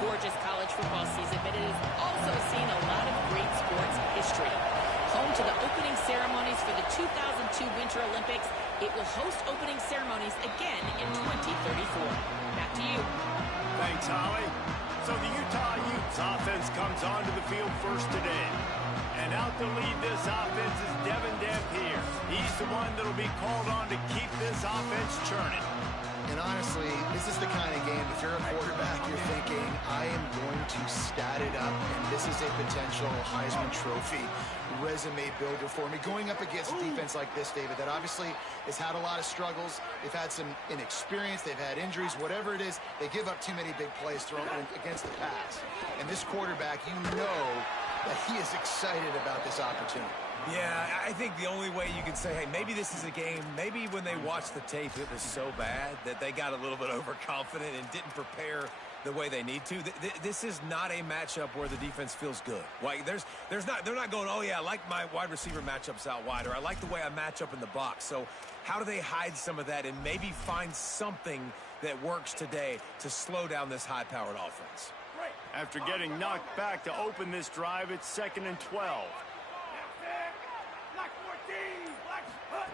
gorgeous college football season, but it has also seen a lot of great sports history. Home to the opening ceremonies for the 2002 Winter Olympics, it will host opening ceremonies again in 2034. Back to you. Thanks, Holly. So the Utah Utes offense comes onto the field first today. And out to lead this offense is Devin Dampier. He's the one that'll be called on to keep this offense churning. And honestly, this is the kind of game, if you're a quarterback, you're thinking, I am going to stat it up, and this is a potential Heisman Trophy resume builder for me. Going up against a defense like this, David, that obviously has had a lot of struggles. They've had some inexperience. They've had injuries. Whatever it is, they give up too many big plays thrown against the pass. And this quarterback, you know that he is excited about this opportunity. Yeah, I think the only way you can say, hey, maybe this is a game, maybe when they watched the tape it was so bad that they got a little bit overconfident and didn't prepare the way they need to. This is not a matchup where the defense feels good. Like they're not going, oh yeah, I like my wide receiver matchups out wide, or I like the way I match up in the box. So how do they hide some of that and maybe find something that works today to slow down this high-powered offense? After getting knocked back to open this drive, it's 2nd and 12.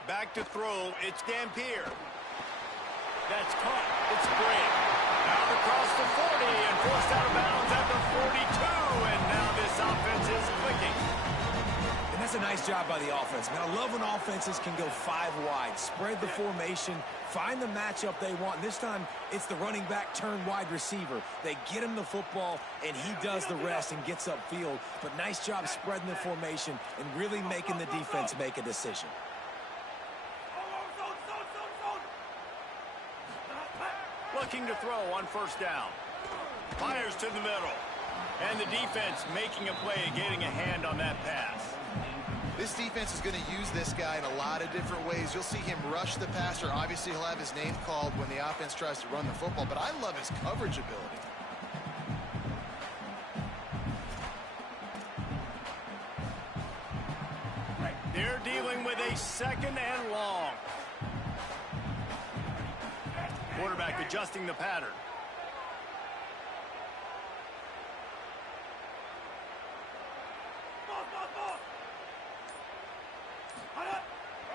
Back to throw, it's Dampier. That's caught, it's Grant. Out across the 40 and forced out of bounds at the 42, and now this offense is clicking. And that's a nice job by the offense. Man, I love when offenses can go 5 wide, spread the formation, find the matchup they want. This time, it's the running back turned wide receiver. They get him the football, and he does the rest and gets upfield. But nice job spreading the formation and really making the defense make a decision. Looking to throw on first down. Fires to the middle. And the defense making a play, getting a hand on that pass. This defense is going to use this guy in a lot of different ways. You'll see him rush the passer. Obviously, he'll have his name called when the offense tries to run the football, but I love his coverage ability. They're dealing with a 2nd and long. Quarterback adjusting the pattern.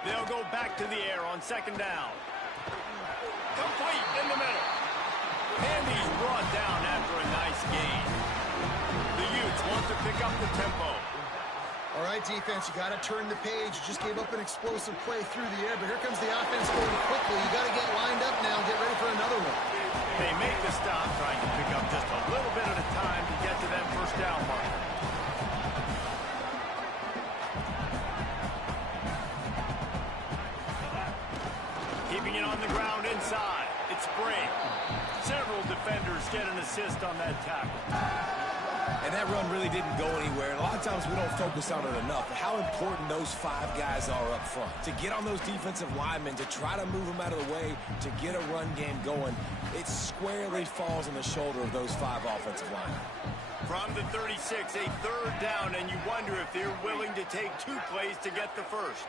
They'll go back to the air on 2nd down. Complete in the middle. And he's brought down after a nice gain. The Utes want to pick up the tempo. All right, defense, you got to turn the page. You just gave up an explosive play through the air, but here comes the offense going quickly. You got to get lined up now and get ready for another one. They make the stop, trying to pick up just a little bit at a time to get to that first down mark. Keeping it on the ground inside. It's Bray. Several defenders get an assist on that tackle. And that run really didn't go anywhere. And a lot of times we don't focus on it enough. But how important those 5 guys are up front. To get on those defensive linemen, to try to move them out of the way, to get a run game going, it squarely falls on the shoulder of those 5 offensive linemen. From the 36, a 3rd down, and you wonder if they're willing to take 2 plays to get the first.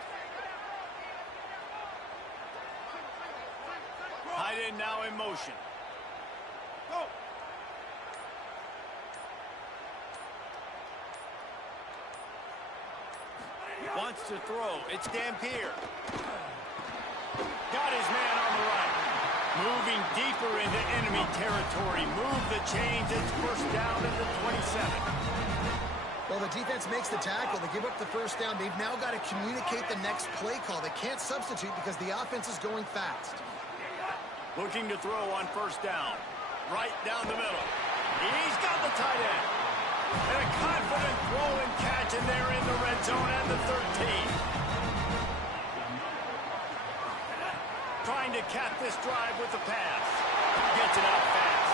Tight end now in motion. Go. Wants to throw. It's Dampier. Got his man on the right. Moving deeper into enemy territory. Move the chains. It's first down at the 27. Well, the defense makes the tackle. They give up the first down. They've now got to communicate the next play call. They can't substitute because the offense is going fast. Looking to throw on first down. Right down the middle. He's got the tight end. And a confident throw and catch, and they're in the red zone at the 13. Trying to cap this drive with the pass. Gets it out fast.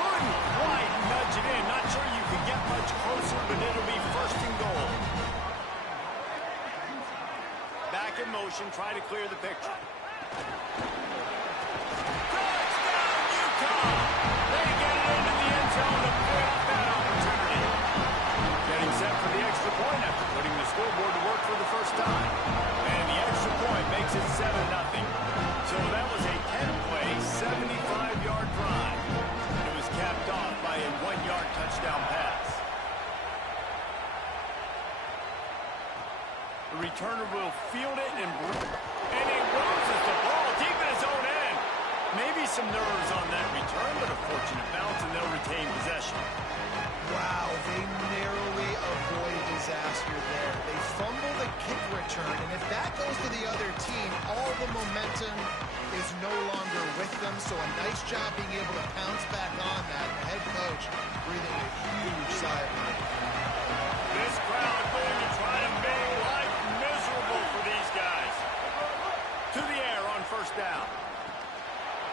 Couldn't quite nudge it in. Not sure you can get much closer, but it'll be first and goal. Back in motion, try to clear the picture. Touchdown, Utah! They get it into the end zone to put up that opportunity. Getting set for the extra point after putting the scoreboard to work for the first time. And the extra point makes it 7-0. So that was a 10-play, 75-yard drive. It was capped off returner will field it and he loses the ball deep in his own end. Maybe some nerves on that return, but a fortunate bounce, and they'll retain possession. Wow, they narrowly avoid disaster there. They fumble the kick return, and if that goes to the other team, all the momentum is no longer with them. So a nice job being able to pounce back on that. The head coach breathing a huge sigh of relief. This crowd going to try to make life miserable for these guys. To the air on first down.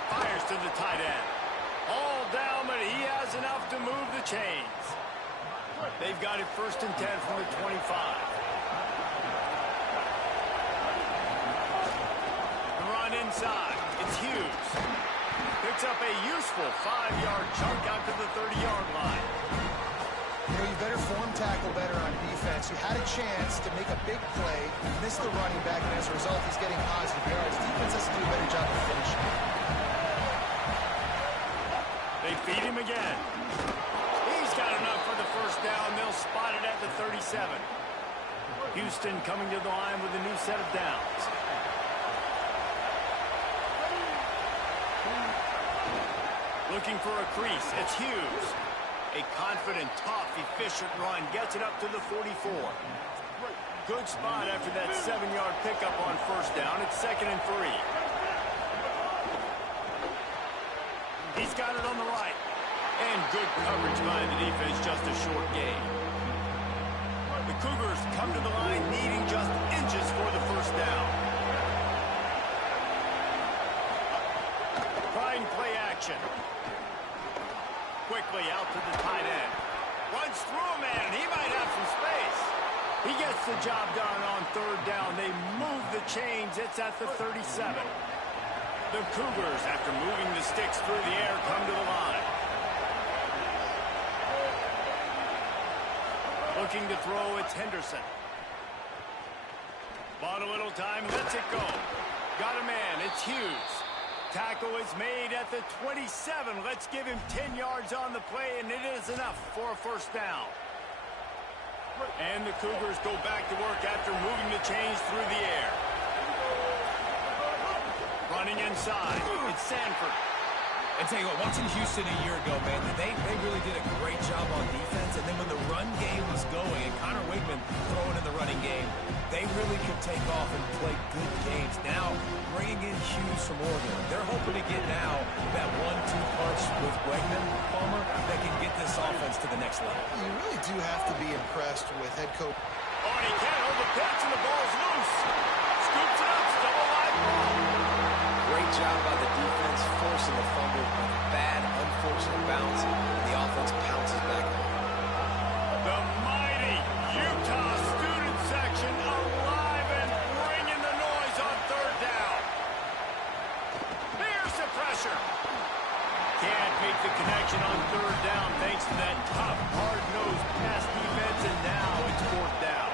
Fires to the tight end. All down, but he has enough to move the chains. They've got it 1st and 10 from the 25. The run inside. It's Hughes. Picks up a useful 5-yard chunk out to the 30-yard line. You know, you better form tackle better on defense. You had a chance to make a big play, missed the running back, and as a result, he's getting positive yards. Defense has to do a better job of finishing. They feed him again. He's got enough for the first down. They'll spot it at the 37. Houston coming to the line with a new set of downs. Looking for a crease. It's Hughes. A confident, tough, efficient run. Gets it up to the 44. Good spot after that 7-yard pickup on first down. It's 2nd and 3. He's got it on the right. And good coverage by the defense, just a short gain. The Cougars come to the line needing just inches for the first down. Trying play action. Quickly out to the tight end. Runs through a man. He might have some space. He gets the job done on 3rd down. They move the chains. It's at the 37. The Cougars, after moving the sticks through the air, come to the line. Looking to throw, it's Henderson. Bought a little time, lets it go. Got a man, it's Hughes. Tackle is made at the 27. Let's give him 10 yards on the play, and it is enough for a first down. And the Cougars go back to work after moving the chains through the air. Running inside, it's Sanford. And tell you what, watching Houston a year ago, man, they really did a great job on defense. And then when the run game was going and Connor Wigman throwing in the running game, they really could take off and play good games. Now, bringing in Hughes from Oregon, they're hoping to get now that 1-2 punch with Wigman, Palmer, that can get this offense to the next level. You really do have to be impressed with head coach. Oh, and he can't hold the pitch, and the ball's loose. Scoops it up, still a live ball. Great job by the defense, forcing the fumble on a bad, unfortunate bounce, and the offense pounces back on. The mighty Utah student section alive and bringing the noise on 3rd down. Here's the pressure. Can't make the connection on 3rd down thanks to that tough, hard-nosed pass defense, and now it's 4th down.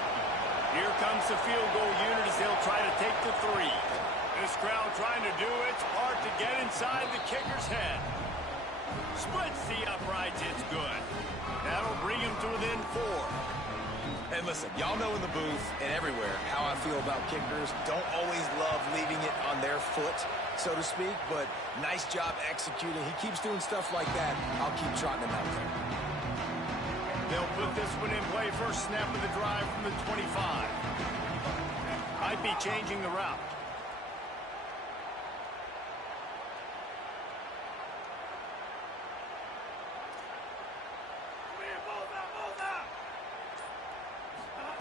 Here comes the field goal unit as they'll try to take the 3. This crowd trying to do its part to get inside the kicker's head. Splits the uprights, it's good. That'll bring him to within 4. And listen, y'all know in the booth and everywhere how I feel about kickers. Don't always love leaving it on their foot, so to speak, but nice job executing. He keeps doing stuff like that. I'll keep trotting him out there. They'll put this one in play. First snap of the drive from the 25. Might be changing the route.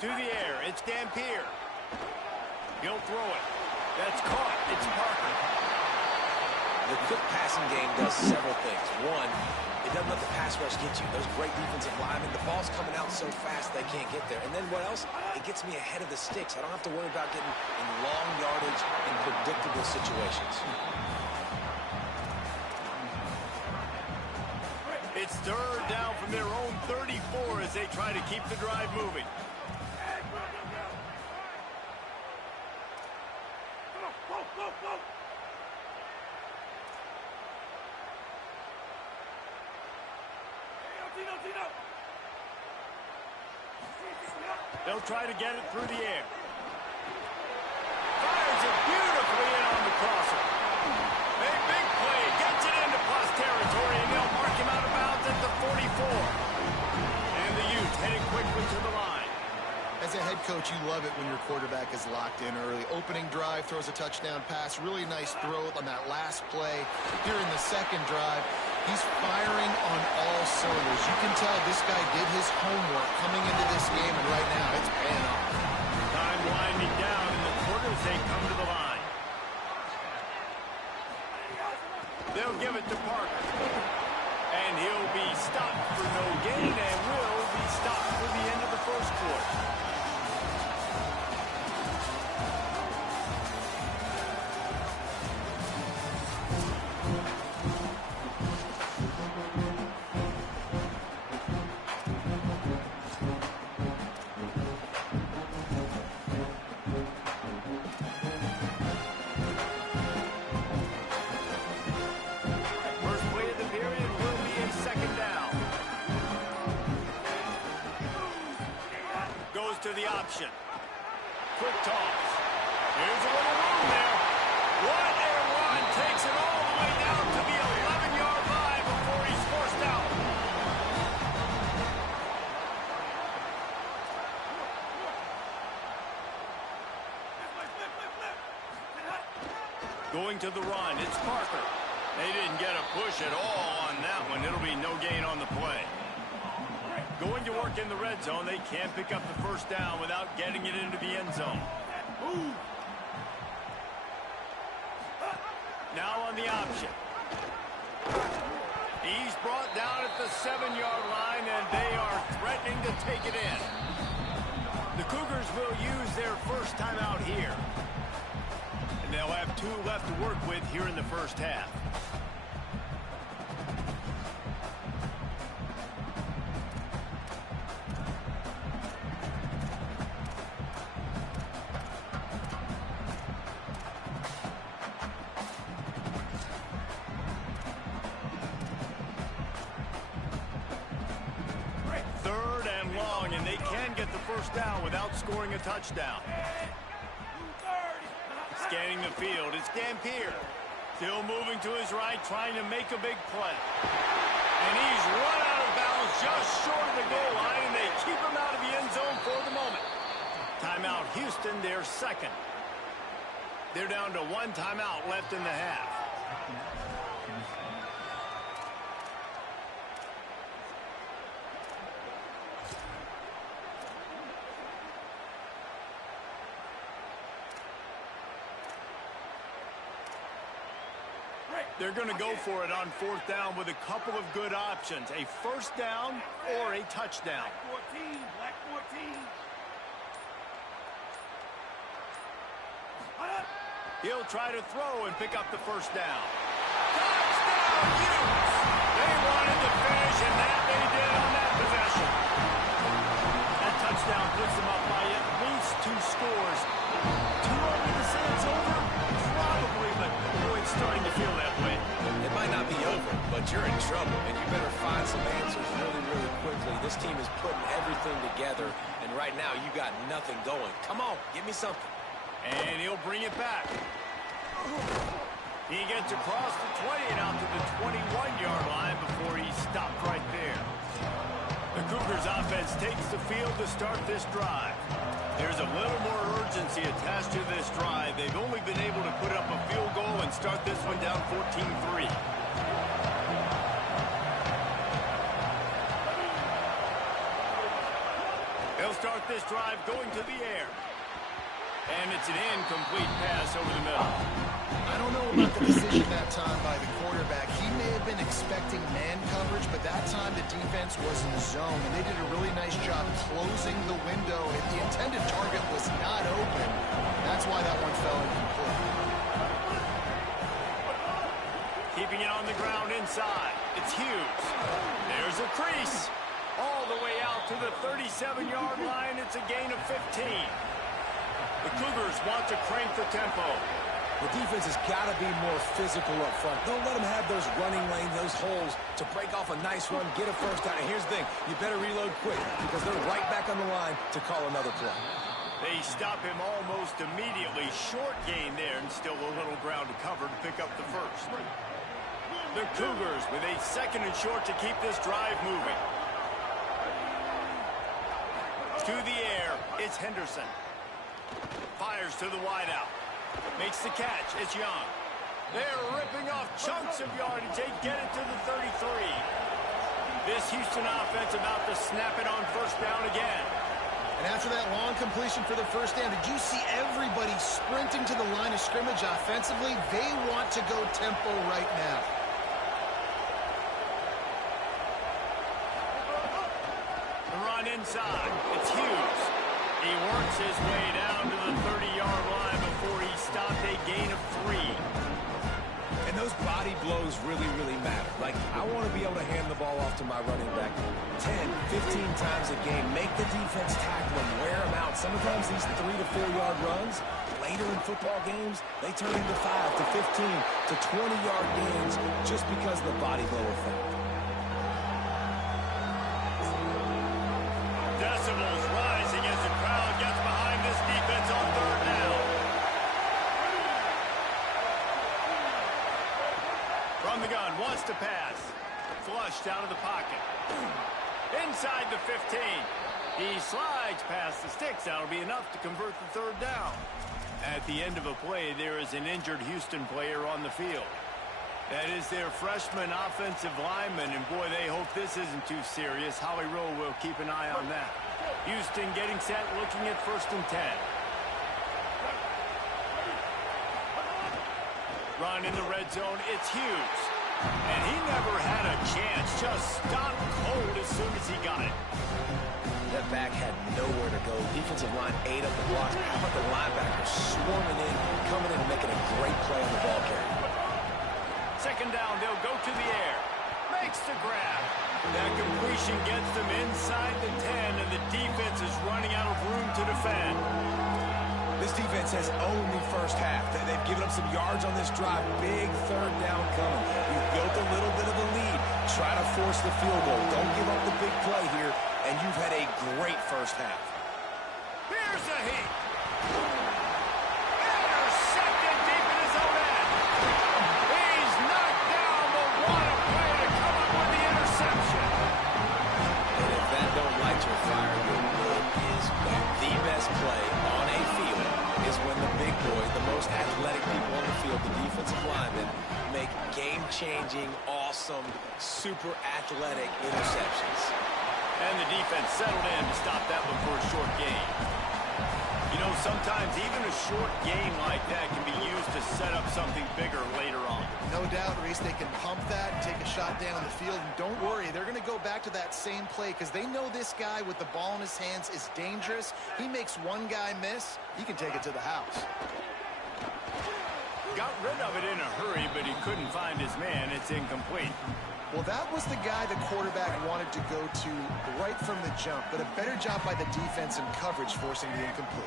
To the air, it's Dampier. He'll throw it. That's caught. It's Parker. The quick passing game does several things. One, it doesn't let the pass rush get you. Those great defensive linemen, the ball's coming out so fast they can't get there. And then what else? It gets me ahead of the sticks. I don't have to worry about getting in long yardage in predictable situations. It's 3rd down from their own 34 as they try to keep the drive moving. They'll try to get it through the air. fires it beautifully in on the crosser. A big play, gets it into plus territory, and they'll mark him out of bounds at the 44. And the Utes heading quickly to the line. As a head coach, you love it when your quarterback is locked in early. Opening drive, throws a touchdown pass. Really nice throw on that last play. Here in the second drive, he's firing on all cylinders. You can tell this guy did his homework coming into this game, and right now it's paying off. Time winding down in the quarter as they come to the line. They'll give it to Parker. And he'll be stopped for no gain and will be stopped for the end of the first quarter. To the option. Quick toss. Here's a little room there. What a run. Takes it all the way down to the 11-yard line before he's forced out. Going to the run. It's Parker. They didn't get a push at all on that one. It'll be no gain on the play. Going to work in the red zone. They can't pick up the first down without getting it into the end zone. Now on the option. He's brought down at the 7-yard line, and they are threatening to take it in. The Cougars will use their first timeout here. And they'll have 2 left to work with here in the first half. Down without scoring a touchdown. Scanning the field, it's Dampier. Still moving to his right, trying to make a big play. And he's run out of bounds just short of the goal line, and they keep him out of the end zone for the moment. Timeout Houston, their second. They're down to 1 timeout left in the half. They're going to go for it on 4th down with a couple of good options. A first down or a touchdown. Black 14. He'll try to throw and pick up the first down. Touchdown, Utes! They wanted to finish, and that they did on that possession. That touchdown puts them up by at least 2 scores. 2 over to say it's over? Probably, but boy, it's starting to feel that way. It might not be over, but you're in trouble, and you better find some answers really, really quickly. This team is putting everything together, and right now you got nothing going. Come on, give me something. And he'll bring it back. He gets across the 20 and out to the 21-yard line before he's stopped right there. The Cougars offense takes the field to start this drive. There's a little more urgency attached to this drive. They've only been able to put up a field goal and start this one down 14-3. They'll start this drive going to the air. And it's an incomplete pass over the middle. I don't know about the decision that time by the quarterback. He may have been expecting man coverage, but that time the defense was in the zone, and they did a really nice job closing the window. If the intended target was not open, that's why that one fell incomplete. Keeping it on the ground inside. It's Hughes. There's a crease. All the way out to the 37-yard line. It's a gain of 15. The Cougars want to crank the tempo. The defense has got to be more physical up front. Don't let them have those running lanes, those holes to break off a nice run, get a first down. And here's the thing, you better reload quick because they're right back on the line to call another play. They stop him almost immediately. Short gain there and still a little ground to cover to pick up the first. The Cougars with a second and short to keep this drive moving. To the air, it's Henderson. Fires to the wideout. Makes the catch. It's Young. They're ripping off chunks of yardage. They get it to the 33. This Houston offense about to snap it on first down again. And after that long completion for the first down, did you see everybody sprinting to the line of scrimmage offensively? They want to go tempo right now. The run inside. It's Hughes. He works his way down to the 30-yard line before he stopped a gain of 3. And those body blows really, really matter. Like, I want to be able to hand the ball off to my running back 10, 15 times a game. Make the defense tackle him, wear him out. Sometimes these 3 to 4 yard runs, later in football games, they turn into 5 to 15 to 20-yard gains just because of the body blow effect. Decibels rising as the crowd gets behind this defense on third down. From the gun, wants to pass. Flushed out of the pocket. Inside the 15. He slides past the sticks. That'll be enough to convert the third down. At the end of a play, there is an injured Houston player on the field. That is their freshman offensive lineman, and boy, they hope this isn't too serious. Howie Rowe will keep an eye on that. Houston getting set, looking at 1st and 10. Run in the red zone, it's Hughes. And he never had a chance, just stopped cold as soon as he got it. That back had nowhere to go. Defensive line ate up the blocks. How about the linebackers swarming in, coming in and making a great play on the ball carrier? Second down, they'll go to the air. Makes the grab. That completion gets them inside the 10, and the defense is running out of room to defend. This defense has owned the first half. They've given up some yards on this drive. Big third down coming. You've built a little bit of a lead. Try to force the field goal. Don't give up the big play here, and you've had a great first half. Here's a heat. Intercepted deep in his own end. He's knocked down, but what a play to come up with the interception. And if that don't light your fire, your wood is wet. The best play on a field is when the big boys, the most athletic people on the field, the defensive linemen, make game-changing, awesome, super athletic interceptions. And the defense settled in to stop that one for a short gain. You know, sometimes even a short gain like that can be used to set up something bigger later on. No doubt, Reese, they can pump that, take a shot down the field, and don't worry, they're going to go back to that same play because they know this guy with the ball in his hands is dangerous. He makes one guy miss, he can take it to the house. Got rid of it in a hurry, but he couldn't find his man. It's incomplete. Well, that was the guy the quarterback wanted to go to right from the jump, but a better job by the defense in coverage forcing the incomplete.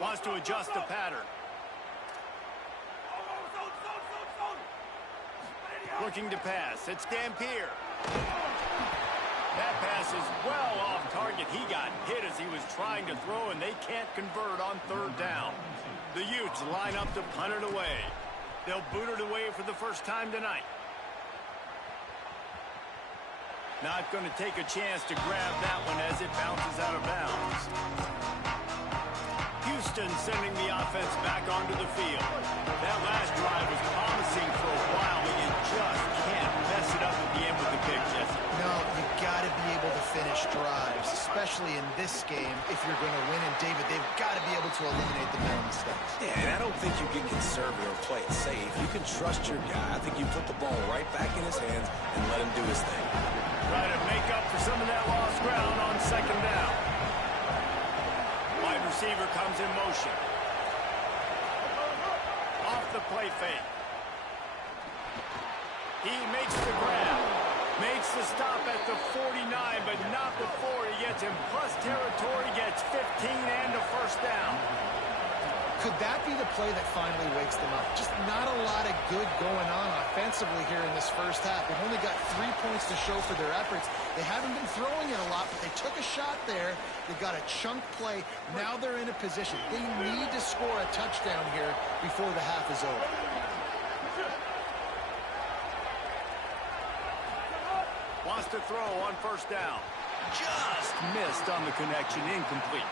Wants to adjust the pattern. Looking to pass. It's Dampier. That pass is well off target. He got hit as he was trying to throw, and they can't convert on third down. The Utes line up to punt it away. They'll boot it away for the first time tonight. Not going to take a chance to grab that one as it bounces out of bounds. Houston sending the offense back onto the field. That last drive was promising for a while, but you just can't mess it up at the end with the pick, Jesse. No, you got to be able to finish drives, especially in this game if you're going to win. And David, they've got to be able to eliminate the mental mistakes. Yeah, and I don't think you get conservative or play it safe. You can trust your guy. I think you put the ball right back in his hands and let him do his thing. Try to make up for some of that lost ground on second down. Wide receiver comes in motion. Off the play fake. He makes the grab. Makes the stop at the 49, but not before he gets in plus territory, gets 15 and a first down. Could that be the play that finally wakes them up? Just not a lot of good going on offensively here in this first half. They've only got 3 points to show for their efforts. They haven't been throwing it a lot, but they took a shot there. They got a chunk play. Now they're in a position. They need to score a touchdown here before the half is over. Wants to throw on first down. Just missed on the connection, incomplete.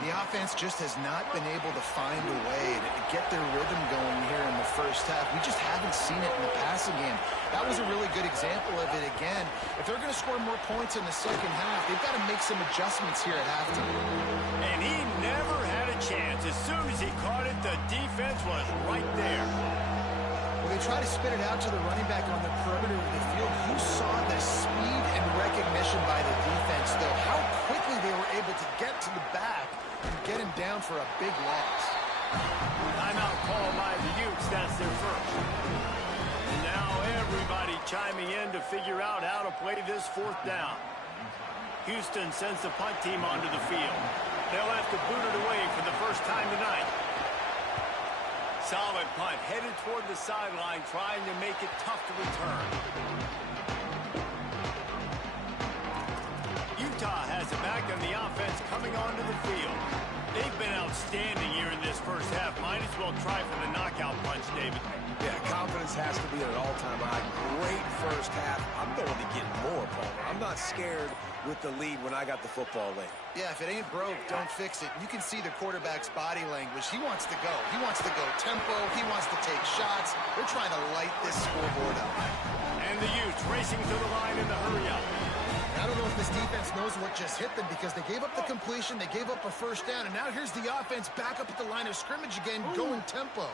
The offense just has not been able to find a way to get their rhythm going here in the first half. We just haven't seen it in the passing game. That was a really good example of it again. If they're going to score more points in the second half, they've got to make some adjustments here at halftime. And he never had a chance. As soon as he caught it, the defense was right there. When they try to spit it out to the running back on the perimeter of the field, you saw the speed and recognition by the defense, though. How quickly they were able to get to the back and get him down for a big loss. Timeout call by the Utes. That's their first. And now everybody chiming in to figure out how to play this fourth down. Houston sends the punt team onto the field. They'll have to boot it away for the first time tonight. Solid punt, headed toward the sideline, trying to make it tough to return. Utah has it back on the offense coming onto the field. They've been outstanding here in this first half. Might as well try for the knockout punch, David. Yeah, confidence has to be at an all-time high. Great first half. I'm going to get more, Palmer. I'm not scared with the lead when I got the football late. Yeah, if it ain't broke, don't fix it. You can see the quarterback's body language. He wants to go. He wants to go tempo. He wants to take shots. They're trying to light this scoreboard up. And the Utes racing to the line in the hurry-up. I don't know if this defense knows what just hit them because they gave up the completion, they gave up a first down, and now here's the offense back up at the line of scrimmage again, going tempo.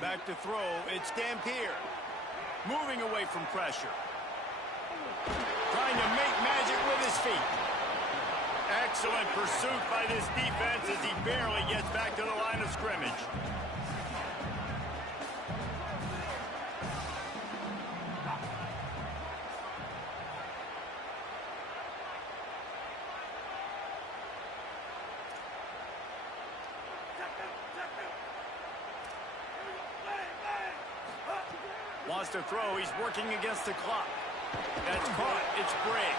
Back to throw, it's Dampier. Moving away from pressure. Trying to make magic with his feet. Excellent pursuit by this defense as he barely gets back to the line of scrimmage. Wants to throw. He's working against the clock. That's caught. It's Bray.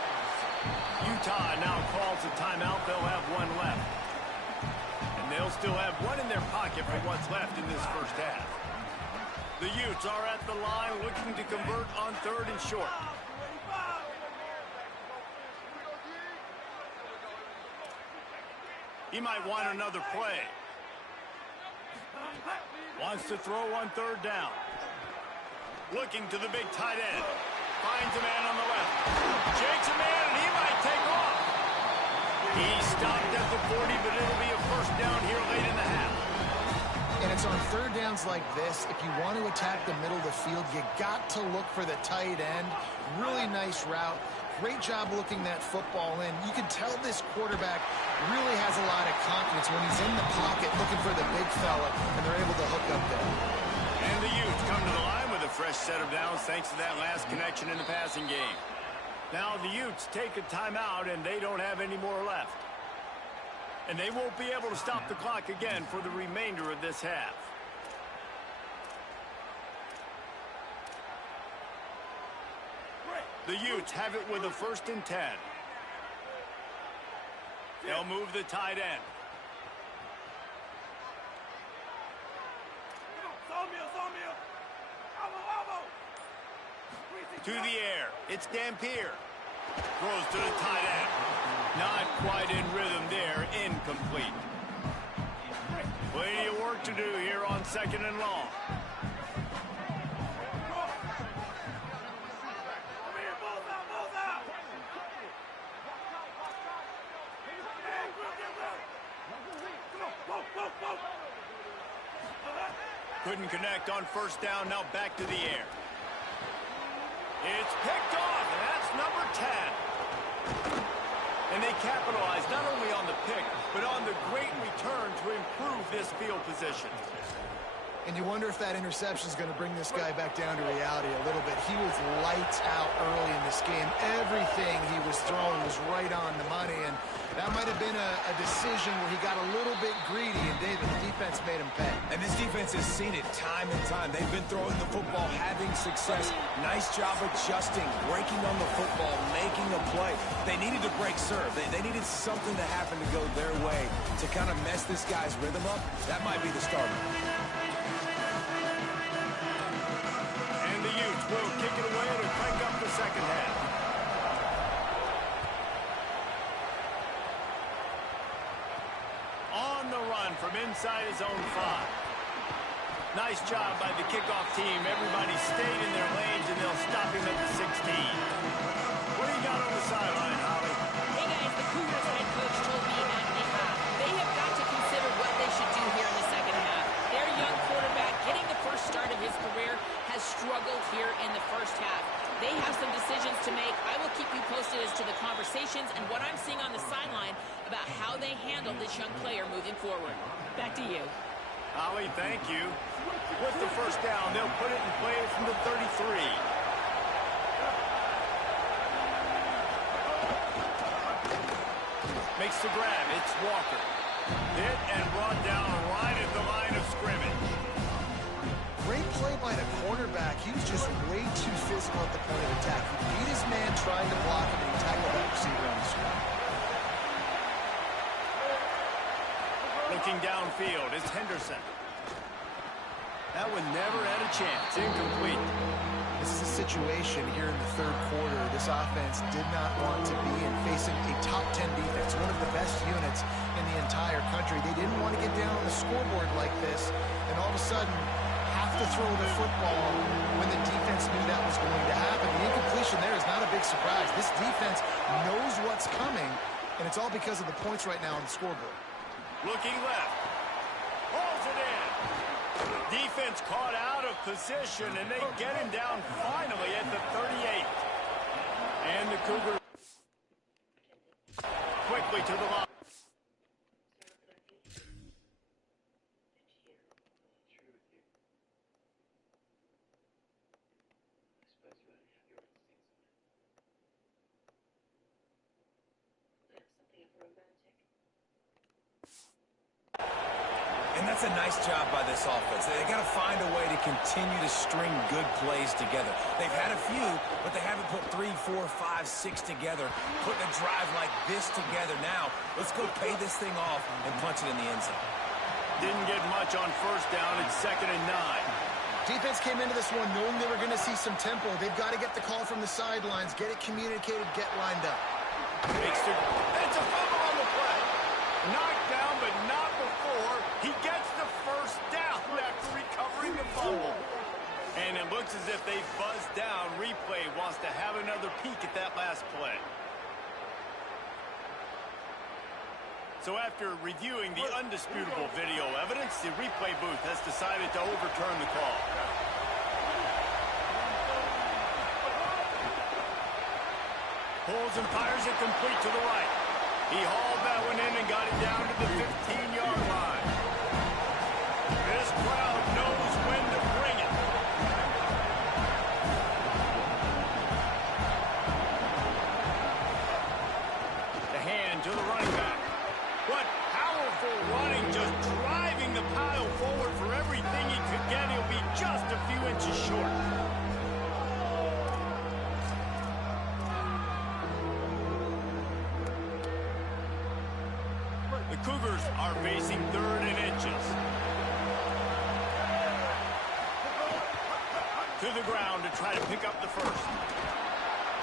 Utah now calls a timeout. They'll have one left. And they'll still have one in their pocket for what's left in this first half. The Utes are at the line looking to convert on third and short. He might want another play. Wants to throw on third down. Looking to the big tight end. Finds a man on the left. Shakes a man, and he might take off. He stopped at the 40, but it'll be a first down here late in the half. And it's on third downs like this. If you want to attack the middle of the field, you got to look for the tight end. Really nice route. Great job looking that football in. You can tell this quarterback really has a lot of confidence when he's in the pocket looking for the big fella, and they're able to hook up there. And the Utes come to the line with a fresh set of downs thanks to that last connection in the passing game. Now the Utes take a timeout, and they don't have any more left. And they won't be able to stop the clock again for the remainder of this half. The Utes have it with a 1st and 10. They'll move the tight end. To the air. It's Dampier. Throws to the tight end. Not quite in rhythm there. Incomplete. Plenty of work to do here on 2nd and long. Couldn't connect on 1st down. Now back to the air. It's picked off, and that's number 10. And they capitalize not only on the pick, but on the great return to improve this field position. And you wonder if that interception is going to bring this guy back down to reality a little bit. He was lights out early in this game. Everything he was throwing was right on the money, and that might have been a decision where he got a little bit greedy, and David, the defense made him pay. And this defense has seen it time and time. They've been throwing the football, having success. Nice job adjusting, breaking on the football, making a play. They needed to break serve. They needed something to happen to go their way to kind of mess this guy's rhythm up. That might be the starter. And the Utes will kick it away to crank up the second half. On the run from inside his own 5. Nice job by the kickoff team. Everybody stayed in their lanes, and they'll stop him at the 16. What do you got on the sideline, Holly? Hey, guys, the Cougars head coach told me that they have got to consider what they should do here in the second half. Their young quarterback, getting the first start of his career, has struggled here in the first half. They have some decisions to make. I will keep you posted as to the conversations and what I'm seeing on the sideline about how they handle this young player moving forward. Back to you. Holly, thank you. With the first down, they'll put it in play from the 33. Makes the grab. It's Walker. Hit and brought down right at the line of scrimmage. Great play by the cornerback. He was just way too physical at the point of attack. He beat his man trying to block him, and he tackled that receiver on the screen. Looking downfield is Henderson. That one never had a chance. Incomplete. This is a situation here in the third quarter this offense did not want to be in, facing a top 10 defense, one of the best units in the entire country. They didn't want to get down on the scoreboard like this, and all of a sudden have to throw the football when the defense knew that was going to happen. The incompletion there is not a big surprise. This defense knows what's coming, and it's all because of the points right now on the scoreboard. Looking left. Pulls it in. Defense caught out of position, and they get him down finally at the 38. And the Cougars quickly to the line. And that's a nice job by this offense. They got to find a way to continue to string good plays together. They've had a few, but they haven't put 3, 4, 5, 6 together, putting a drive like this together. Now, let's go pay this thing off and punch it in the end zone. Didn't get much on first down. It's 2nd and 9. Defense came into this one knowing they were going to see some tempo. They've got to get the call from the sidelines, get it communicated, get lined up. It's a fumble on the play. Knocked down, but not before. He gets the first down after recovering the fumble. And it looks as if they buzzed down. Replay wants to have another peek at that last play. So after reviewing the undisputable video evidence, the replay booth has decided to overturn the call. Pulls and fires it complete to the right. He hauled that one in and got it down to the 15-yard line. This crowd knows when to bring it. The hand to the running back. What powerful running, just driving the pile forward for everything he could get. He'll be just a few inches short. The Cougars are facing 3rd and inches. To the ground to try to pick up the first.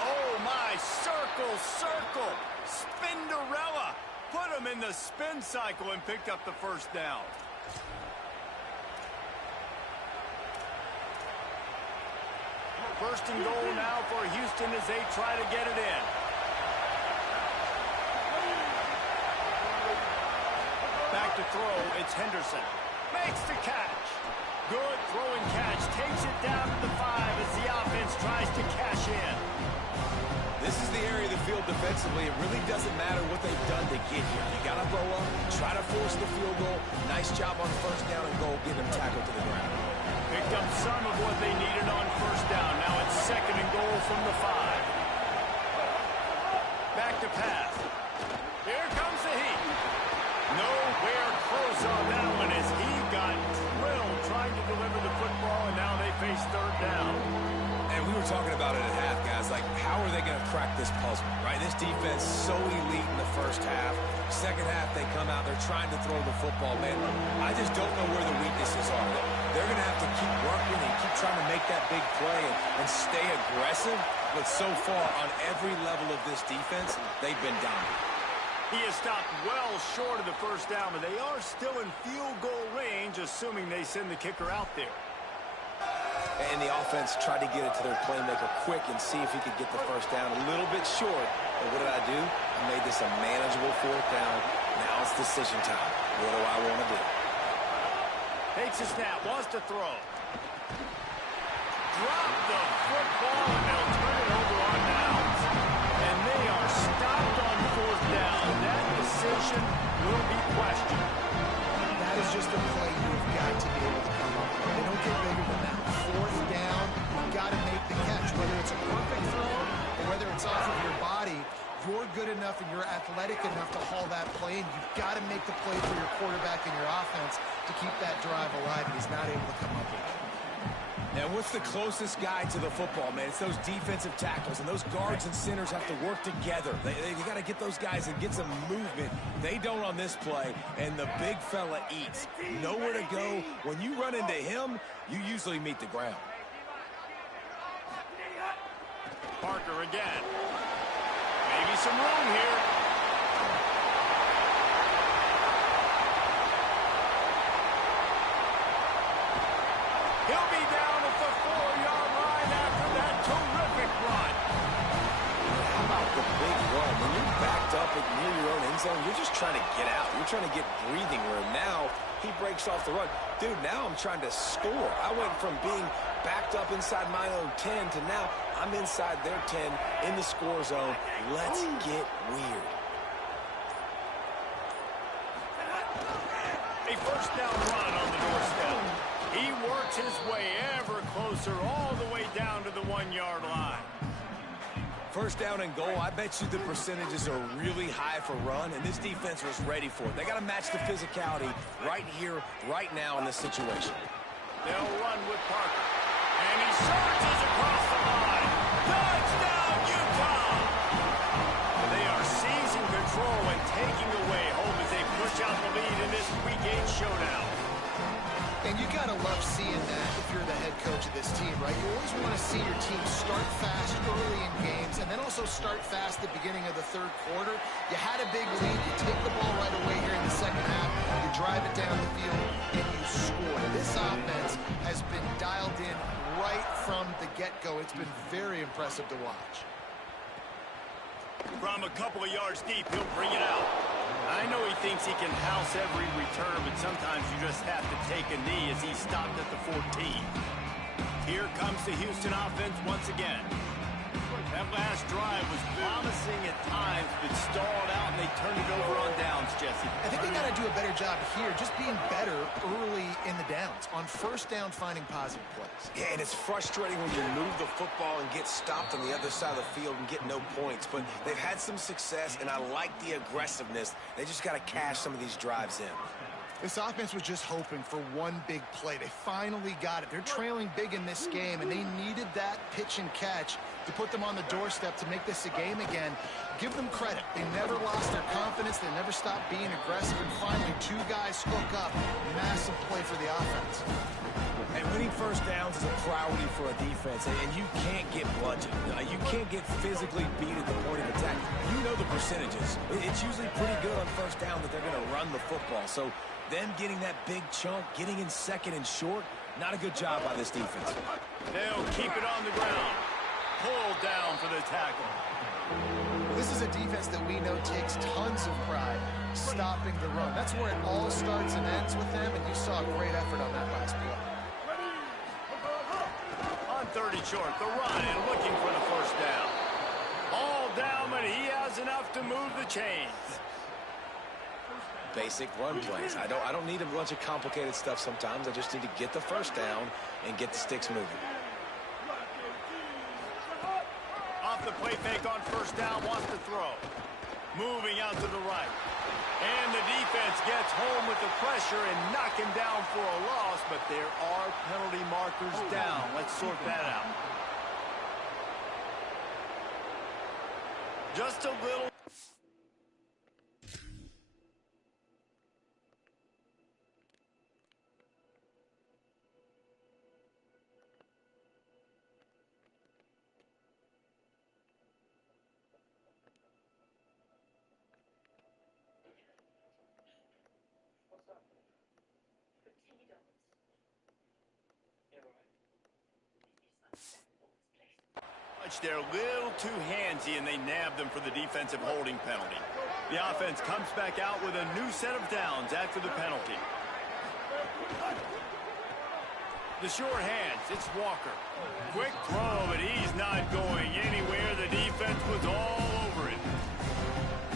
Oh, my. Circle, circle. Spinderella. Put him in the spin cycle and picked up the first down. First and goal now for Houston as they try to get it in. Back to throw, it's Henderson. Makes the catch. Good throwing catch. Takes it down to the 5 as the offense tries to cash in. This is the area of the field defensively. It really doesn't matter what they've done to get here. You got to roll up, try to force the field goal. Nice job on first down and goal, getting them tackled to the ground. Picked up some of what they needed on first down. Now it's 2nd and goal from the 5. Back to pass. Here comes the heat. Nowhere close on that one as he got drilled trying to deliver the football, and now they face 3rd down. And we were talking about it at half, guys. Like, how are they going to crack this puzzle, right? This defense so elite in the first half. Second half, they come out. They're trying to throw the football, man. I just don't know where the weaknesses are. They're going to have to keep working and keep trying to make that big play and stay aggressive. But so far, on every level of this defense, they've been dominant. He has stopped well short of the first down, but they are still in field goal range, assuming they send the kicker out there. And the offense tried to get it to their playmaker quick and see if he could get the first down a little bit short. But what did I do? I made this a manageable 4th down. Now it's decision time. What do I want to do? Takes a snap, wants to throw. Drop the football, and they'll turn it over on downs. And they are stopped on 4th down. That decision will be questioned. That is just a play you've got to be able to come up with. They don't get bigger than that. 4th down, you've got to make the catch. Whether it's a perfect throw or whether it's off of your body, you're good enough and you're athletic enough to haul that play, and you've got to make the play for your quarterback and your offense to keep that drive alive, and he's not able to come up with it. Now, what's the closest guy to the football, man? It's those defensive tackles, and those guards and centers have to work together. They got to get those guys and get some movement. They don't on this play, and the big fella eats. Nowhere to go. When you run into him, you usually meet the ground. Parker again. Maybe some room here. He'll be down at the 4-yard line after that terrific run. How about the big run? When you're backed up near your own end zone, you're just trying to get out. You're trying to get breathing room. Now he breaks off the run. Dude, now I'm trying to score. I went from being backed up inside my own 10 to now I'm inside their 10 in the score zone. Let's get weird. A first down run on the doorstep. He works his way ever closer all the way down to the 1-yard line. First down and goal, I bet you the percentages are really high for run, and this defense was ready for it. They got to match the physicality right here, right now in this situation. They'll run with Parker. And he surges across the line. Touchdown, Utah! They are seizing control and taking away home as they push out the lead in this Week 8 showdown. And you got to love seeing that if you're the head coach of this team, right? You always want to see your team start fast early in games and then also start fast at the beginning of the 3rd quarter. You had a big lead. You take the ball right away here in the 2nd half. You drive it down the field, and you score. This offense has been dialed in right from the get-go. It's been very impressive to watch. From a couple of yards deep, he'll bring it out. I know he thinks he can house every return, but sometimes you just have to take a knee as he stopped at the 14. Here comes the Houston offense once again. That last drive was promising at times, but stalled out, and they turned it over on downs, Jesse. I think they got to do a better job here, just being better early in the downs. On first down, finding positive plays. Yeah, and it's frustrating when you move the football and get stopped on the other side of the field and get no points. But they've had some success, and I like the aggressiveness. They just got to cash some of these drives in. This offense was just hoping for one big play. They finally got it. They're trailing big in this game, and they needed that pitch and catch to put them on the doorstep to make this a game again. Give them credit. They never lost their confidence. They never stopped being aggressive. And finally, 2 guys hook up. Massive play for the offense. And winning first downs is a priority for a defense, and you can't get bludgeoned. You can't get physically beat at the point of attack. You know the percentages. It's usually pretty good on first down that they're going to run the football. So them getting that big chunk, getting in 2nd and short, not a good job by this defense. They'll keep it on the ground. Pulled down for the tackle. This is a defense that we know takes tons of pride stopping the run. That's where it all starts and ends with them, and you saw a great effort on that last play. On 30 short, the run and looking for the first down. All down, but he has enough to move the chains. Basic run plays. I don't need a bunch of complicated stuff sometimes. I just need to get the first down and get the sticks moving. Off the play fake on first down, wants to throw. Moving out to the right. And the defense gets home with the pressure and knock him down for a loss, but there are penalty markers down. Let's sort that out. Just a little. They're a little too handsy, and they nab them for the defensive holding penalty. The offense comes back out with a new set of downs after the penalty. The short hands, it's Walker. Quick throw, but he's not going anywhere. The defense was all over it.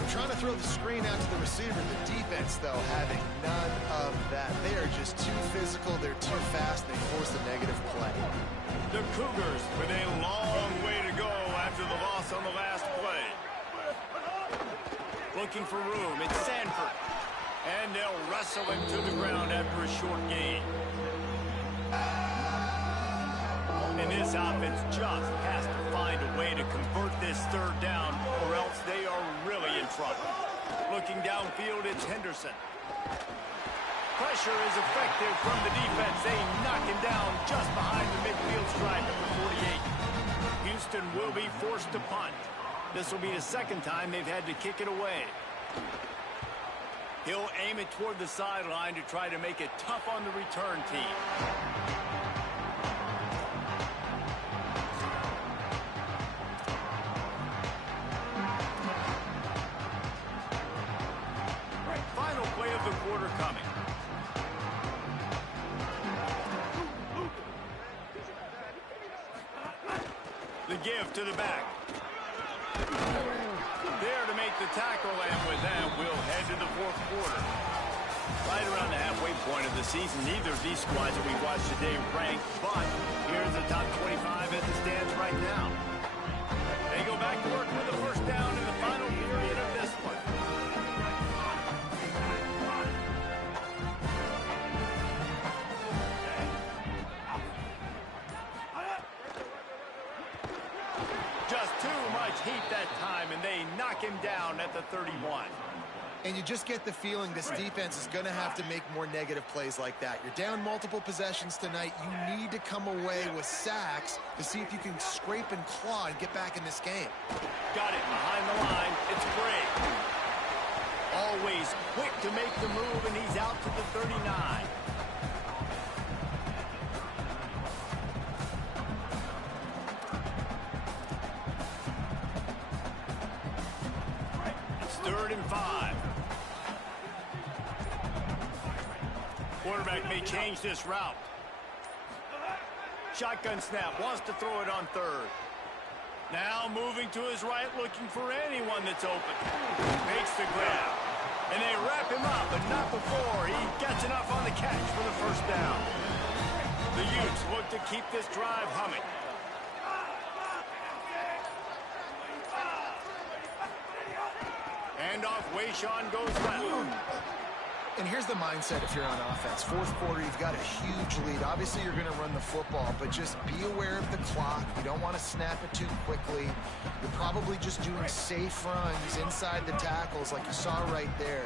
Trying to throw the screen out to the receiver. The defense, though, having none of that. They are just too physical. They're too fast. They force a negative play. The Cougars with a long way to go after the loss on the last play. Looking for room. It's Sanford. And they'll wrestle him to the ground after a short gain. And this offense just has to find a way to convert this third down, or else they are really in trouble. Looking downfield, it's Henderson. Pressure is effective from the defense. They knock him down just behind the midfield stripe at the 48. Houston will be forced to punt. This will be the second time they've had to kick it away. He'll aim it toward the sideline to try to make it tough on the return team. Final play of the quarter coming. The give to the back. There to make the tackle, and with that, we'll head to the fourth quarter. Right around the halfway point of the season, neither of these squads that we watched today ranked, but here's the top 25 as it stands right now. They go back to work with the first down in the final period of this one. Just too much heat that time, and they knock him down at the 31. And you just get the feeling this defense is going to have to make more negative plays like that. You're down multiple possessions tonight. You need to come away with sacks to see if you can scrape and claw and get back in this game. Got it behind the line. It's Bray. Always quick to make the move, and he's out to the 39. It's 3rd and 5. Quarterback may change this route. Shotgun snap, wants to throw it on 3rd. Now moving to his right, looking for anyone that's open. Makes the grab. And they wrap him up, but not before he gets enough on the catch for the first down. The Utes look to keep this drive humming. Handoff, Wayshawn goes left. And here's the mindset if you're on offense. Fourth quarter, you've got a huge lead. Obviously, you're going to run the football, but just be aware of the clock. You don't want to snap it too quickly. You're probably just doing safe runs inside the tackles like you saw right there.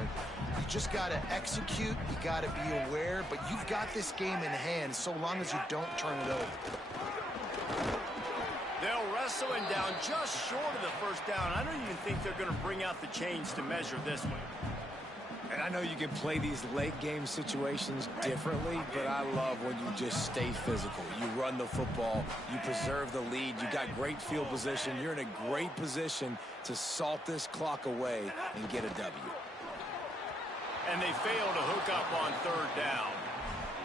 You just got to execute. You got to be aware, but you've got this game in hand so long as you don't turn it over. They'll wrestle him down just short of the first down. I don't even think they're going to bring out the chains to measure this one. And I know you can play these late game situations differently, but I love when you just stay physical. You run the football, you preserve the lead, you got great field position, you're in a great position to salt this clock away and get a W. And they fail to hook up on 3rd down.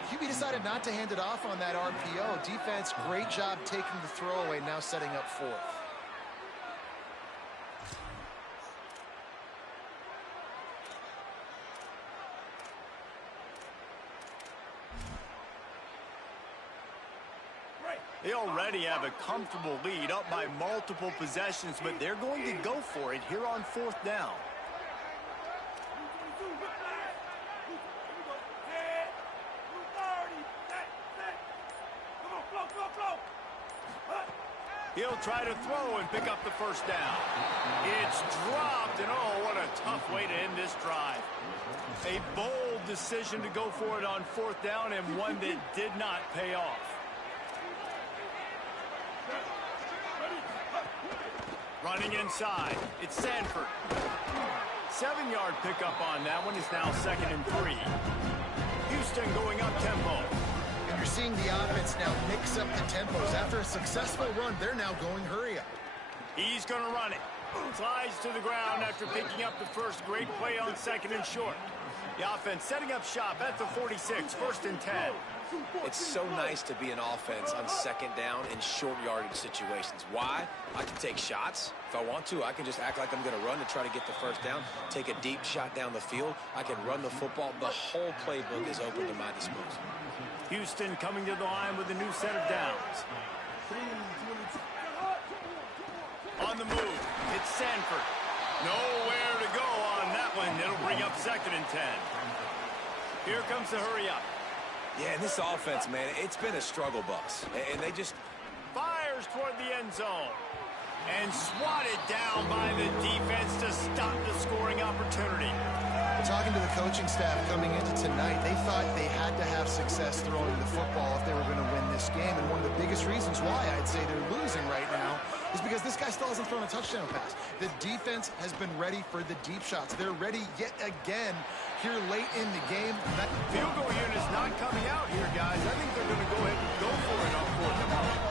QB decided not to hand it off on that RPO. Defense, great job taking the throwaway, now setting up 4th. They already have a comfortable lead, up by multiple possessions, but they're going to go for it here on 4th down. He'll try to throw and pick up the first down. It's dropped, and oh, what a tough way to end this drive. A bold decision to go for it on 4th down, and one that did not pay off. Running inside, it's Sanford. 7-yard pickup on that one. Is now 2nd and 3. Houston going up tempo. And you're seeing the offense now mix up the tempos. After a successful run, they're now going hurry up. He's going to run it. Slides to the ground after picking up the first. Great play on 2nd and short. The offense setting up shop at the 46, 1st and 10. It's so nice to be an offense on 2nd down in short yardage situations. Why? I can take shots. If I want to, I can just act like I'm going to run to try to get the first down, take a deep shot down the field. I can run the football. The whole playbook is open to my disposal. Houston coming to the line with a new set of downs. On the move, it's Sanford. Nowhere to go on that one. It'll bring up 2nd and 10. Here comes the hurry up. Yeah, and this offense, man, it's been a struggle bus. And they just fires toward the end zone. And swatted down by the defense to stop the scoring opportunity. Talking to the coaching staff coming into tonight, they thought they had to have success throwing the football if they were going to win this game. And one of the biggest reasons why I'd say they're losing right now is because this guy still hasn't thrown a touchdown pass. The defense has been ready for the deep shots. They're ready yet again here late in the game. Field goal unit is not coming out here, guys. I think they're going to go ahead and go for it on 4th down.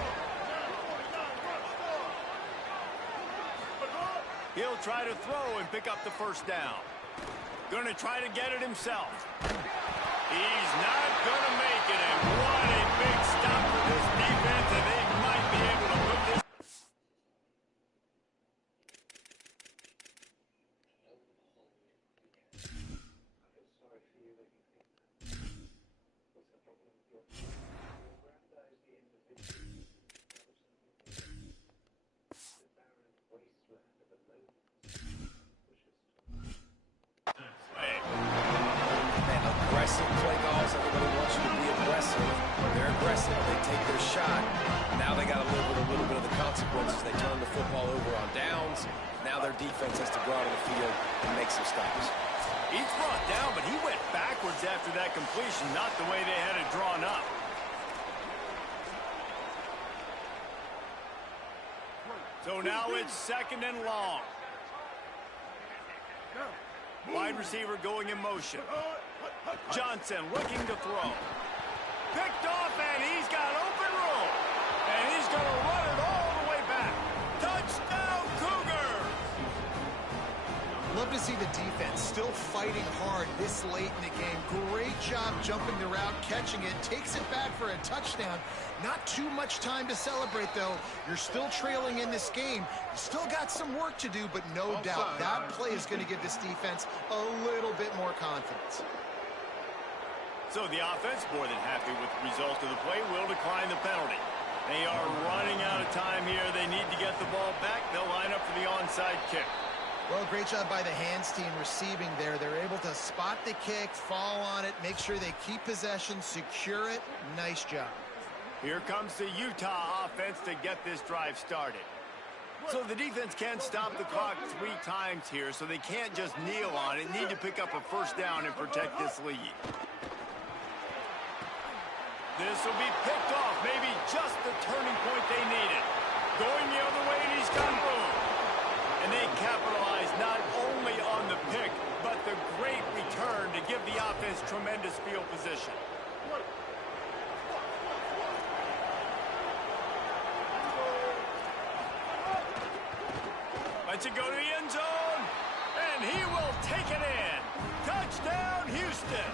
He'll try to throw and pick up the first down. Going to try to get it himself. He's not going to make it, and what a big stop for this defense, and they might be able to put this. play calls. Everybody wants you to be aggressive. They're aggressive. They take their shot. Now they got to live with a little bit of the consequences. They turn the football over on downs. Now their defense has to go out on the field and make some stops. He's brought down, but he went backwards after that completion, not the way they had it drawn up. So now it's 2nd and long. Wide receiver going in motion. Johnson looking to throw. Picked off, and he's got open room. And he's going to run it all the way back. Touchdown, Cougars! Love to see the defense still fighting hard this late in the game. Great job jumping the route, catching it, takes it back for a touchdown. Not too much time to celebrate, though. You're still trailing in this game. You still got some work to do, but no doubt that play is going to give this defense a little bit more confidence. So the offense, more than happy with the result of the play, will decline the penalty. They are running out of time here. They need to get the ball back. They'll line up for the onside kick. Well, great job by the hands team receiving there. They're able to spot the kick, fall on it, make sure they keep possession, secure it. Nice job. Here comes the Utah offense to get this drive started. So the defense can't stop the clock 3 times here, so they can't just kneel on it. Need to pick up a first down and protect this lead. This will be picked off, maybe just the turning point they needed. Going the other way, and he's got room. And they capitalize not only on the pick, but the great return to give the offense tremendous field position. Lets it go to the end zone, and he will take it in. Touchdown, Houston.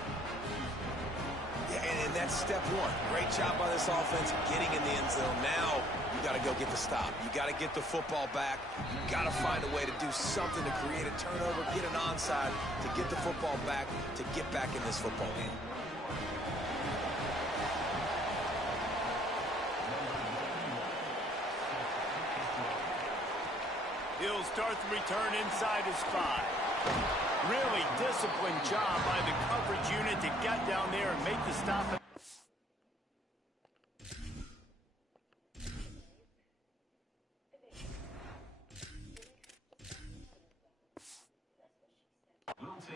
Yeah, and that's step one. Great job by this offense getting in the end zone. Now you got to go get the stop. You got to get the football back. You got to find a way to do something to create a turnover, get an onside, to get the football back, to get back in this football game. He'll start the return inside his 5. Really disciplined job by the coverage unit to get down there and make the stop.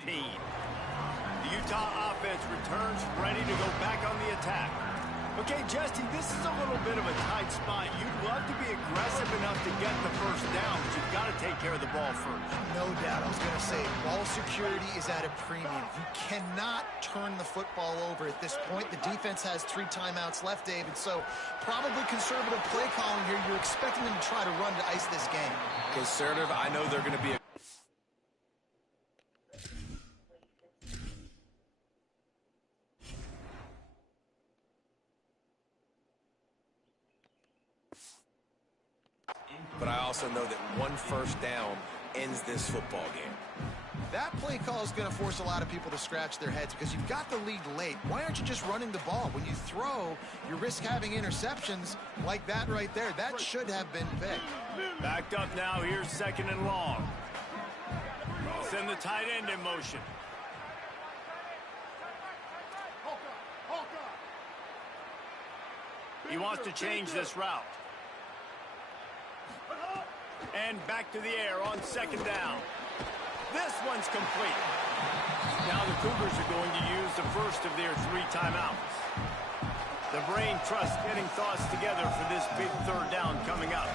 The Utah offense returns ready to go back on the attack. Okay, Justin, this is a little bit of a tight spot. You'd love to be aggressive enough to get the first down, but you've got to take care of the ball first. No doubt. I was going to say, ball security is at a premium. You cannot turn the football over at this point. The defense has 3 timeouts left, David, so probably conservative play calling here. You're expecting them to try to run to ice this game. Conservative, I know they're going to be a but I also know that 1 first down ends this football game. That play call is going to force a lot of people to scratch their heads because you've got the lead late. Why aren't you just running the ball? When you throw, you risk having interceptions like that right there. That should have been big. Backed up now. Here's 2nd and long. Send the tight end in motion. He wants to change this route. And back to the air on 2nd down. This one's complete. Now the Cougars are going to use the first of their 3 timeouts. The brain trust getting thoughts together for this big 3rd down coming up.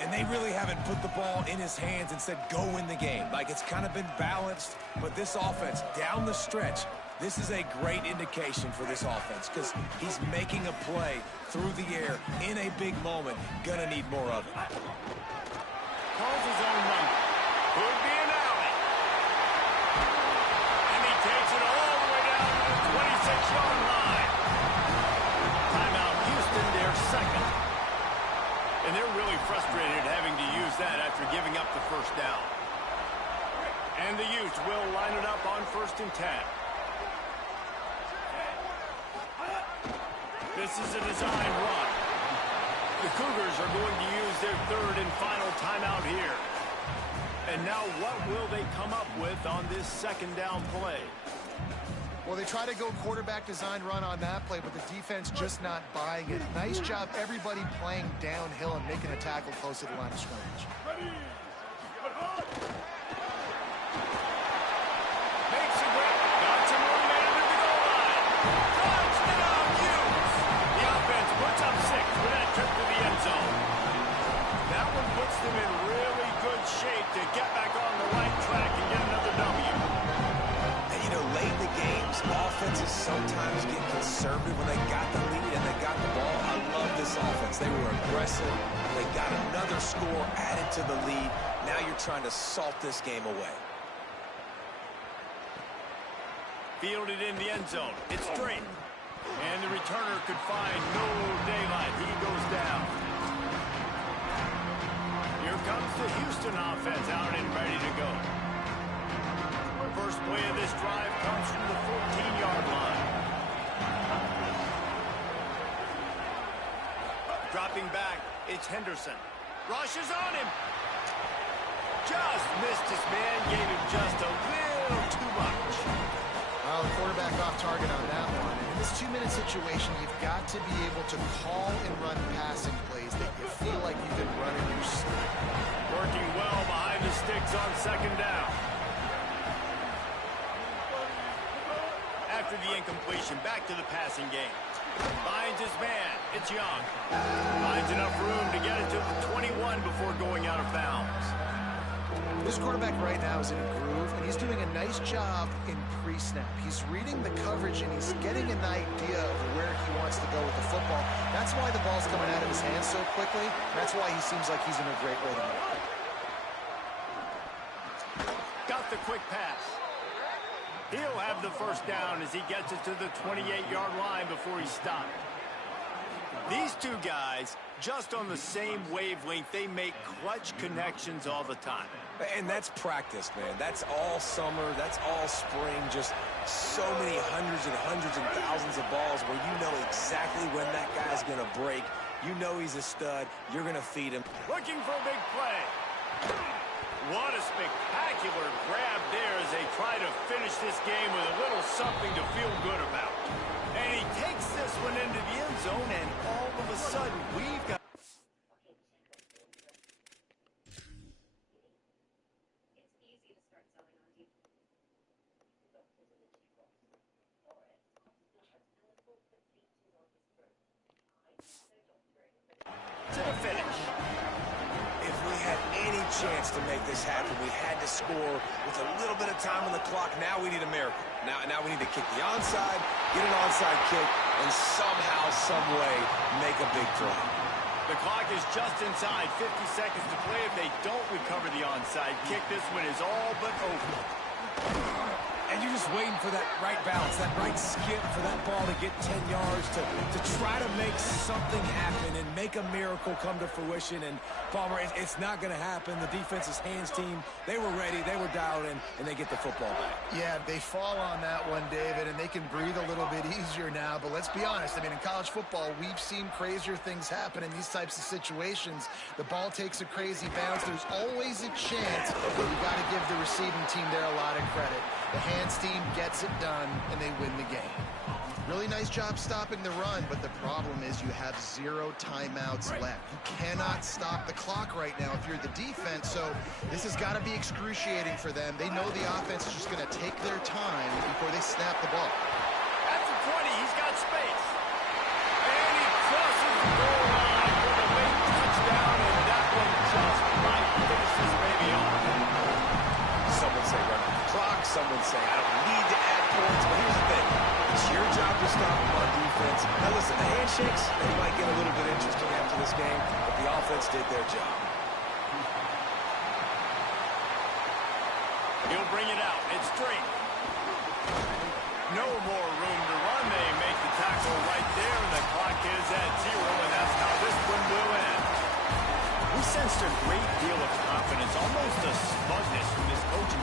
And they really haven't put the ball in his hands and said, go win the game. Like, it's kind of been balanced, but this offense, down the stretch, this is a great indication for this offense because he's making a play through the air in a big moment. Gonna need more of it. Calls his own number. Could be an alley. And he takes it all the way down to the 26-yard line. Timeout, Houston, their 2nd. And they're really frustrated having to use that after giving up the first down. And the Utes will line it up on 1st and 10. This is a design run. The Cougars are going to use their 3rd and final timeout here. And now what will they come up with on this 2nd down play? Well, they try to go quarterback design run on that play, but the defense just not buying it. Nice job, everybody playing downhill and making a tackle close to the line of scrimmage. Makes a grab. Got some room man at the goal line. Touchdown, Utes! The offense puts up 6 for that trip to the end zone. That one puts them in really good shape to get back on the right track and get another W. And, you know, late in the games, offenses sometimes get conservative when they got the lead and they got the ball. I love this offense. They were aggressive. They got another score added to the lead. Now you're trying to salt this game away. Fielded in the end zone. It's straight. And the returner could find no daylight. He goes down. Here comes the Houston offense out and ready to go. First play of this drive comes from the 14-yard line. Dropping back, it's Henderson. Rushes on him. Just missed his man, gave him just a little too much. Well, the quarterback off target on that one. And in this 2-minute situation, you've got to be able to call and run passing plays that you feel like you can run in your sleep. Working well behind the sticks on 2nd down. After the incompletion, back to the passing game. Finds his man. It's Young. Finds enough room to get it to the 21 before going out of bounds. This quarterback right now is in a groove, and he's doing a nice job in pre-snap. He's reading the coverage, and he's getting an idea of where he wants to go with the football. That's why the ball's coming out of his hands so quickly. That's why he seems like he's in a great rhythm. Got the quick pass. He'll have the first down as he gets it to the 28-yard line before he stopped. These two guys, just on the same wavelength, they make clutch connections all the time. And that's practice, man. That's all summer. That's all spring. Just so many hundreds and thousands of balls where you know exactly when that guy's going to break. You know he's a stud. You're going to feed him. Looking for a big play. What a spectacular grab there as they try to finish this game with a little something to feel good about. And he takes this one into the end zone, and all of a sudden, we've got... to the finish. If we had any chance to make this happen, we had to score with a little bit of time on the clock. Now we need a miracle. Now we need to kick the onside, get an onside kick, and somehow, some way, make a big throw. The clock is just inside 50 seconds to play. If they don't recover the onside kick, this one is all but over. And you're just waiting for that right bounce, that right skip for that ball to get 10 yards to try to make something happen and make a miracle come to fruition. And, Palmer, it's not going to happen. The defense's hands team, they were ready, they were dialed in, and they get the football back. Yeah, they fall on that one, David, and they can breathe a little bit easier now. But let's be honest, I mean, in college football, we've seen crazier things happen in these types of situations. The ball takes a crazy bounce. There's always a chance, but you got to give the receiving team there a lot of credit. The hands team gets it done, and they win the game. Really nice job stopping the run, but the problem is you have 0 timeouts left. You cannot stop the clock right now if you're the defense, so this has got to be excruciating for them. They know the offense is just going to take their time before they snap the ball. At the 20, he's got space. And he crosses the goal line for the late touchdown, and that one just might finish this baby off. Some would say run the clock, some would say I don't need to add points, but here's the thing. It's your job to stop them on defense. Now listen, the handshakes, they might get a little bit interesting after this game, but the offense did their job. He'll bring it out. It's straight. No more room to run. They make the tackle right there, and the clock is at 0, and that's how this one will end. We sensed a great deal of confidence, almost a smugness from this coaching